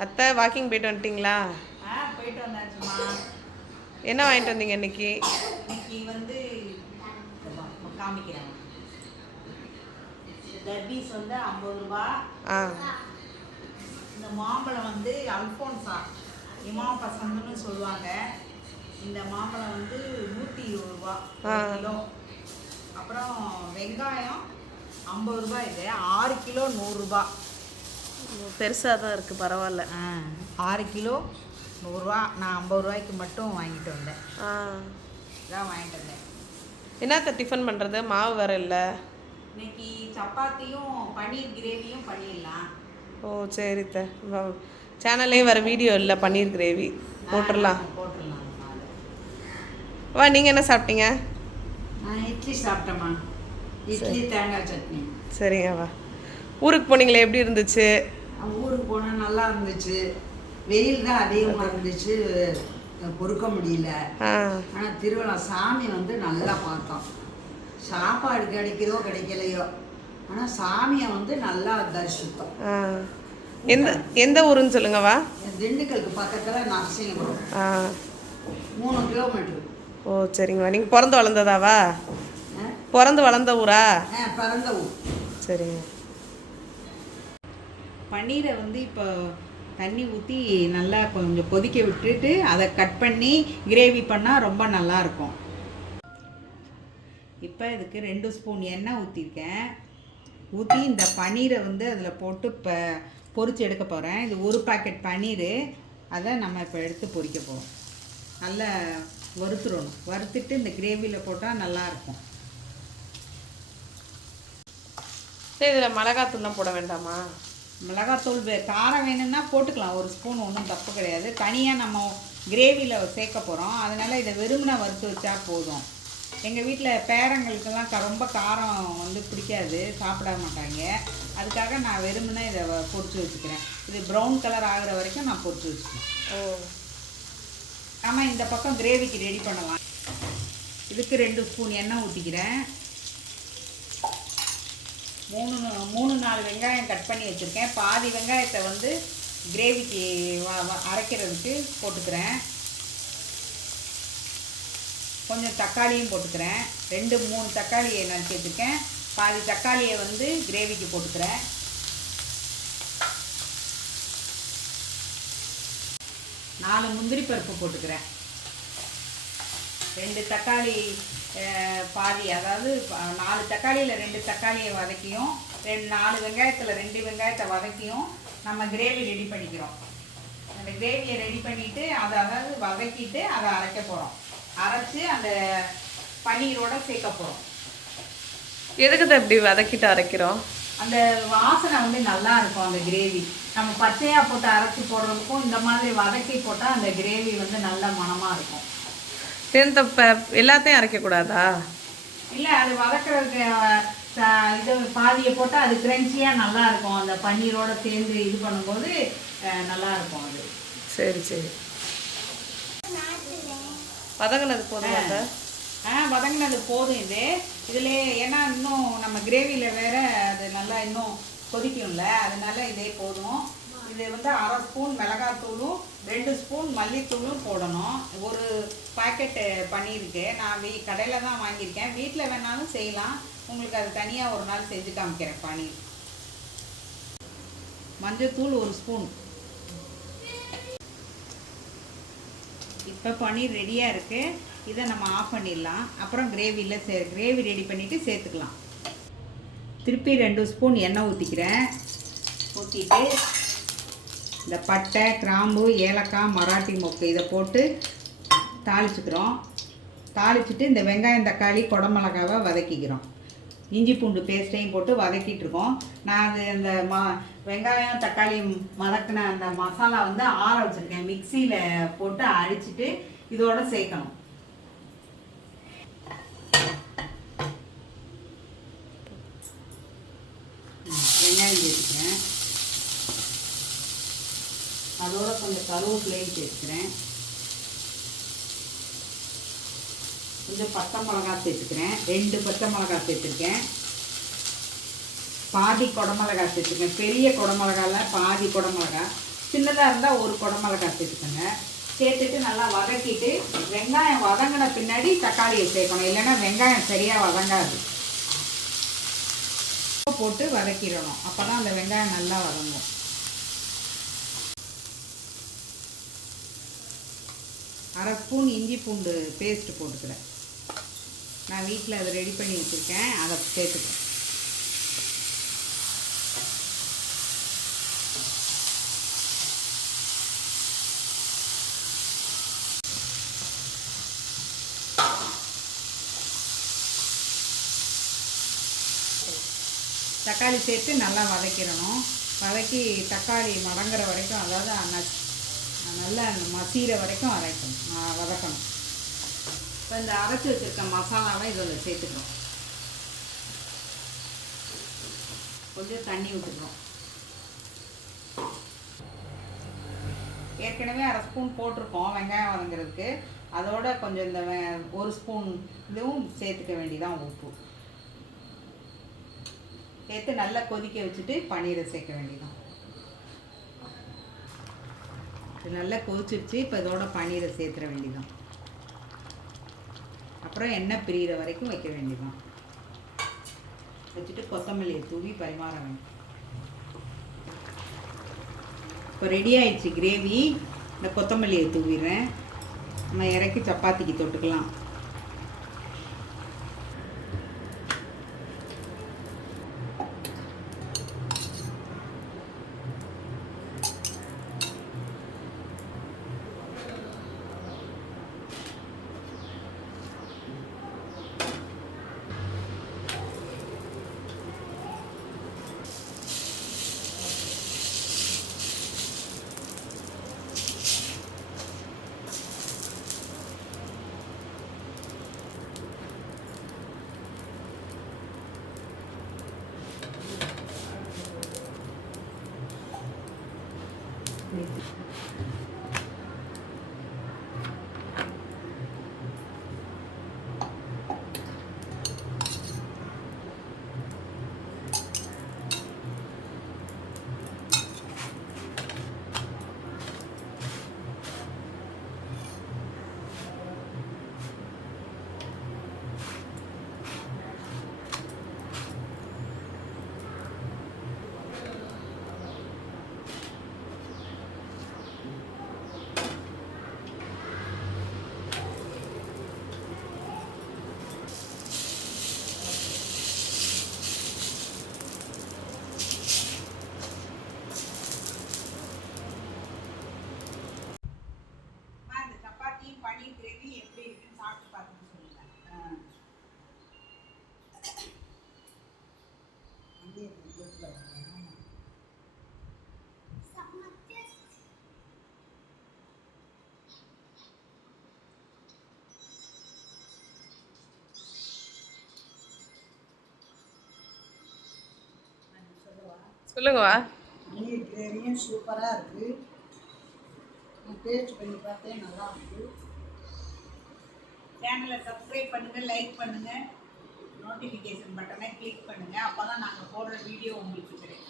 அத்தை வாக்கிங் போயிட்டு வந்துட்டிங்களா? ஆ போயிட்டு வந்தாச்சுமா என்ன வாங்கிட்டு வந்தீங்க இன்னைக்கு? இன்னைக்கு வந்து காமிக்கிறேன். தர்பீஸ் வந்து ஐம்பது ரூபா. ஆ. இந்த மாம்பழம் வந்து அல்ஃபோன்சா இமா பசந்தன்னு சொல்லுவாங்க. இந்த மாம்பழம் வந்து நூற்றி இருபது ரூபா கிலோ. அப்புறம் வெங்காயம் ஐம்பது ரூபாய் இது ஆறு கிலோ நூறுரூபா பெருசாக தான் இருக்குது பரவாயில்ல. ஆறு கிலோ நூறுரூவா நான் ஐம்பது ரூபாய்க்கு மட்டும் வாங்கிட்டு வந்தேன். ஆ. இதான் வாங்கிட்டு வந்தேன். என்னத்த டிஃபன் பண்ணுறது மாவு வேற இல்லை. இன்னைக்கு சப்பாத்தியும் பன்னீர் கிரேவியும் பண்ணிடலாம். ஓ சரி த சேனல்லே வர வீடியோ இல்லை பன்னீர் கிரேவி. போட்டுடலாம். போட்டுடலாம். வா நீங்கள் என்ன சாப்பிட்டீங்க? நான் இட்லி சாப்பிட்டேம்மா. இட்லி தேங்காய் சட்னி. சரிங்க வா. ஊருக்கு போனீங்களே எப்படி இருந்துச்சு? ஊருக்கு போனால் நல்லா இருந்துச்சு. வெயில் தான் அதிகமாக இருந்துச்சு. பொறுக்க முடியல. ஆனால் திருவிழா சாமி வந்து நல்லா பார்த்தோம். சாப்பாடு கிடைக்குதோ கிடைக்கலையோ. ஆனால் சாமியை வந்து நல்லா தரிசித்தோம். எந்த எந்த ஊருன்னு சொல்லுங்க வா. திண்டுக்கலுக்கு பக்கத்தில் நரசிங்கபுரம் ஆ. மூணு கிலோமீட்டர். ஓ சரிங்கம்மா நீங்கள் பிறந்து வளர்ந்ததாவா பிறந்து வளர்ந்த ஊரா? பிறந்த ஊர். சரிங்க. பன்னீரை வந்து இப்போ தண்ணி ஊற்றி நல்லா கொஞ்சம் கொதிக்க விட்டுட்டு அதை கட் பண்ணி கிரேவி பண்ணால் ரொம்ப நல்லாயிருக்கும் இப்போ இதுக்கு ரெண்டு ஸ்பூன் எண்ணெய் ஊற்றிருக்கேன் ஊற்றி இந்த பன்னீரை வந்து அதில் போட்டு இப்போ பொறிச்சு எடுக்க போகிறேன் இது ஒரு பாக்கெட் பன்னீர். அதை நம்ம இப்போ எடுத்து பொறிக்க போகிறோம் நல்லா வறுத்துடணும். வறுத்துட்டு இந்த கிரேவியில் போட்டால் நல்லாயிருக்கும் சரி இதில் மிளகாத்தூள்லாம் போட வேண்டாமா? மிளகாத்தூள் காரம் வேணும்னா போட்டுக்கலாம். ஒரு ஸ்பூன் ஒன்றும் தப்பு கிடையாது. தனியாக நம்ம கிரேவியில் சேர்க்க போகிறோம் அதனால் இதை வெறுமனை வறுத்து வச்சா போதும். எங்கள் வீட்டில் பேரங்களுக்கெல்லாம் க ரொம்ப காரம் வந்து பிடிக்காது. சாப்பிட மாட்டாங்க. அதுக்காக நான் வெறுமனே இதை பொரிச்சு வச்சுக்கிறேன். இது ப்ரௌன் கலர் ஆகுற வரைக்கும் நான் பொரிச்சு வச்சுக்கிறேன். ஓ. ஆமாம் இந்த பக்கம் கிரேவிக்கு ரெடி பண்ணலாம். இதுக்கு ரெண்டு ஸ்பூன் எண்ணெய் ஊற்றிக்கிறேன் மூணு மூணு நாலு வெங்காயம் கட் பண்ணி வச்சுருக்கேன். பாதி வெங்காயத்தை வந்து கிரேவிக்கு அரைக்கிறதுக்கு போட்டுக்கிறேன். கொஞ்சம் தக்காளியும் போட்டுக்கிறேன். ரெண்டு மூணு தக்காளியை நான் சேர்த்துருக்கேன் பாதி தக்காளியை வந்து கிரேவிக்கு போட்டுக்கிறேன். நாலு முந்திரி பருப்பு போட்டுக்கிறேன். ரெண்டு தக்காளி பாதி அதாவது நாலு தக்காளியில் ரெண்டு தக்காளியை வதக்கியும் ரெண்டு நாலு வெங்காயத்தில் ரெண்டு வெங்காயத்தை வதக்கியும் நம்ம கிரேவி ரெடி பண்ணிக்கிறோம். அந்த கிரேவியை ரெடி பண்ணிவிட்டு அதை அதாவது வதக்கிட்டு அதை அரைக்க போகிறோம் அரைச்சி அந்த பன்னீரோட சேர்க்க போகிறோம் எதுக்கு தான் இப்படி வதக்கிட்டு அரைக்கிறோம்? அந்த வாசனை வந்து நல்லா இருக்கும் அந்த கிரேவி நம்ம பச்சையாக போட்டு அரைச்சி போடுறதுக்கும் இந்த மாதிரி வதக்கி போட்டால் அந்த கிரேவி வந்து நல்ல மணமாக இருக்கும். ப எல்லாத்தையும் அரைக்கக்கூடாதா? இல்லை அது வதக்குறதுக்கு இது பாதியை போட்டால் அது கிரன்ச்சியாக நல்லா இருக்கும் அந்த பன்னீரோட சேர்ந்து இது பண்ணும்போது நல்லா இருக்கும் அது. சரி சரி. வதங்கினது போதுமா ஆ வதங்கினது போதும் இது. இதில் ஏன்னா இன்னும் நம்ம கிரேவியில் வேற அது நல்லா இன்னும் கொதிக்கும்ல அதனால இதே போதும். இது வந்து அரை ஸ்பூன் மிளகாத்தூளும் ரெண்டு ஸ்பூன் மல்லித்தூளும் போடணும். ஒரு பாக்கெட்டு பண்ணியிருக்கு நான் வீ கடையில் தான் வாங்கியிருக்கேன். வீட்டில் வேணாலும் செய்யலாம். உங்களுக்கு அது தனியாக ஒரு நாள் செஞ்சு காமிக்கிறேன் பன்னீர் மஞ்சத்தூள் ஒரு ஸ்பூன். இப்போ பன்னீர் ரெடியாக இருக்குது இதை நம்ம ஆஃப் பண்ணிடலாம். அப்புறம் கிரேவியில் சே கிரேவி ரெடி பண்ணிவிட்டு சேர்த்துக்கலாம். திருப்பி ரெண்டு ஸ்பூன் எண்ணெய் ஊற்றிக்கிறேன் ஊற்றிட்டு இந்த பட்டை கிராம்பு ஏலக்காய் மராட்டி மொக்கு இதை போட்டு தாளிச்சுக்கிறோம். தாளிச்சுட்டு இந்த வெங்காயம் தக்காளி குடமிளகாவை வதக்கிக்கிறோம். இஞ்சி பூண்டு பேஸ்ட்டையும் போட்டு வதக்கிட்டு இருக்கோம் நான் அது அந்த மா வெங்காயம் தக்காளி வதக்கின அந்த மசாலா வந்து ஆற வச்சுருக்கேன். மிக்சியில் போட்டு அடிச்சுட்டு இதோட சேர்க்கணும். வெங்காயம் சேர்த்துக்கேன் அதோட கொஞ்சம் கருவேப்பிலையும் சேர்த்துக்கிறேன் கொஞ்சம் பச்சை மிளகா சேர்த்துக்கிறேன் ரெண்டு பச்சை மிளகா சேர்த்துருக்கேன் பாதி குடமிளகா சேர்த்துக்கேன் பெரிய குடமிளகால பாதி குடமிளகா சின்னதாக இருந்தால் ஒரு குடமிளகா சேர்த்துக்கோங்க சேர்த்துட்டு நல்லா வதக்கிட்டு வெங்காயம் வதங்கின பின்னாடி தக்காளியை சேர்க்கணும். இல்லைன்னா வெங்காயம் சரியாக வதங்காது. உப்பு போட்டு வதக்கிடணும். அப்போ தான் அந்த வெங்காயம் நல்லா வதங்கும். அரை ஸ்பூன் இஞ்சி பூண்டு பேஸ்ட்டு போட்டுக்கிறேன். நான் வீட்டில் அதை ரெடி பண்ணி வச்சுருக்கேன். அதை சேர்த்துக்கிறேன். தக்காளி சேர்த்து நல்லா வதக்கிடணும். வதக்கி தக்காளி மடங்குற வரைக்கும் அதாவது ந- நல்லா மசீர வரைக்கும் அரைக்கணும். வதக்கணும். இப்போ இந்த அரைச்சி வச்சுருக்க மசாலாவை இதில் சேர்த்துக்கிறோம் கொஞ்சம் தண்ணி விட்டுக்கிறோம் ஏற்கனவே அரை ஸ்பூன் போட்டிருக்கோம் வெங்காயம் வதங்குறதுக்கு. அதோட கொஞ்சம் இந்த ஒரு ஸ்பூன் இதுவும் சேர்த்துக்க வேண்டியதான் உப்பு. சேர்த்து நல்லா கொதிக்க வச்சுட்டு பன்னீரை சேர்க்க வேண்டியதான் இது நல்லா கொதிச்சிருச்சு. இப்போ இதோட பன்னீரை சேர்த்துற வேண்டியதான் அப்புறம் எண்ணெய் பிரியிற வரைக்கும் வைக்க வேண்டியதான் வச்சுட்டு கொத்தமல்லியை தூவி பரிமாற வேண்டும் இப்போ ரெடி ஆயிடுச்சு கிரேவி இந்த கொத்தமல்லியை தூவிடுறேன். நம்ம இறக்கி சப்பாத்திக்கு தொட்டுக்கலாம். சொல்லுங்கவா பன்னீர் கிரேவியும் சூப்பராக இருக்குது டேஸ்ட் பண்ணி பார்த்தேன் நல்லா இருக்கு. சேனலை சப்ஸ்கிரைப் பண்ணுங்கள் லைக் பண்ணுங்கள் நோட்டிஃபிகேஷன் பட்டனை கிளிக் பண்ணுங்கள் அப்போ தான் நாங்கள் போடுற வீடியோ உங்களுக்கு கிடைக்கும்.